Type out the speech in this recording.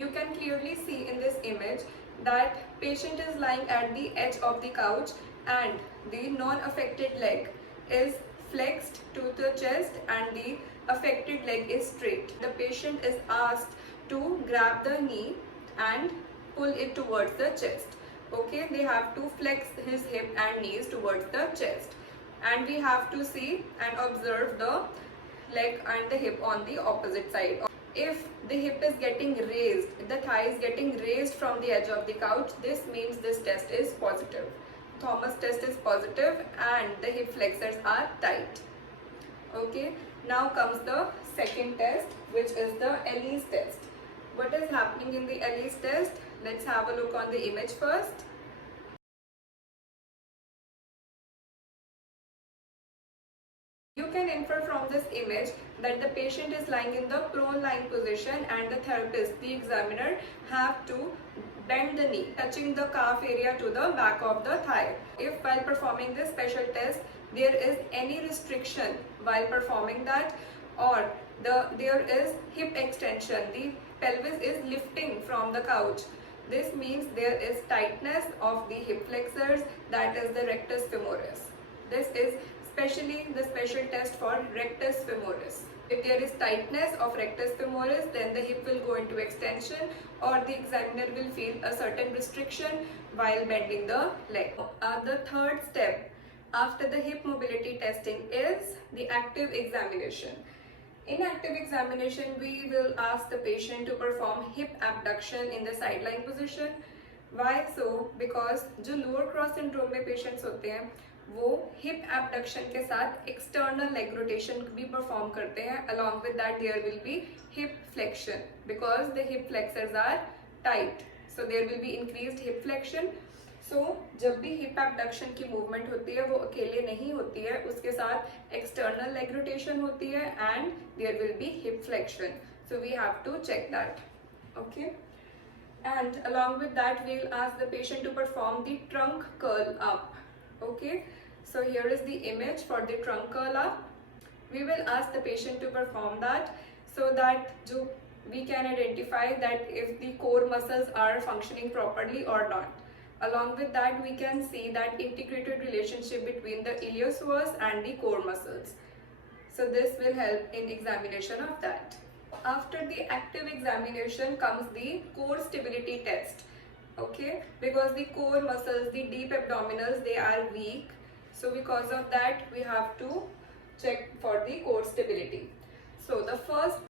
You can clearly see in this image that patient is lying at the edge of the couch and the non-affected leg is flexed to the chest and the affected leg is straight. The patient is asked to grab the knee and pull it towards the chest. Okay, they have to flex his hip and knees towards the chest, and we have to see and observe the leg and the hip on the opposite side. If the hip is getting raised, the thigh is getting raised from the edge of the couch, this means this test is positive. Thomas test is positive and the hip flexors are tight. Okay, now comes the second test, which is the Ellis test. What is happening in the Ellis test? Let's have a look on the image first. You can infer from this image that the patient is lying in the prone lying position and the therapist, the examiner, have to bend the knee, touching the calf area to the back of the thigh. If while performing this special test, there is any restriction while performing that, or there is hip extension, the pelvis is lifting from the couch, this means there is tightness of the hip flexors, that is the rectus femoris. This is especially the special test for rectus femoris. If there is tightness of rectus femoris, then the hip will go into extension or the examiner will feel a certain restriction while bending the leg. The third step after the hip mobility testing is the active examination. In active examination, we will ask the patient to perform hip abduction in the sideline position. Why so? Because जो lower cross syndrome में patients होते हैं, वो hip abduction के साथ external leg rotation भी perform करते हैं. Along with that, there will be hip flexion because the hip flexors are tight. So there will be increased hip flexion. So जब भी hip abduction की movement होती है, वो अकेले नहीं होती है, उसके साथ external leg rotation होती है and there will be hip flexion. So we have to check that. Okay. And along with that, we will ask the patient to perform the trunk curl up. Okay, so here is the image for the trunk curl up. We will ask the patient to perform that so that we can identify that if the core muscles are functioning properly or not. Along with that, we can see that integrated relationship between the iliopsoas and the core muscles. So this will help in examination of that. After the active examination comes the core stability test. Okay, because the core muscles, the deep abdominals, they are weak. So because of that, we have to check for the core stability. So the first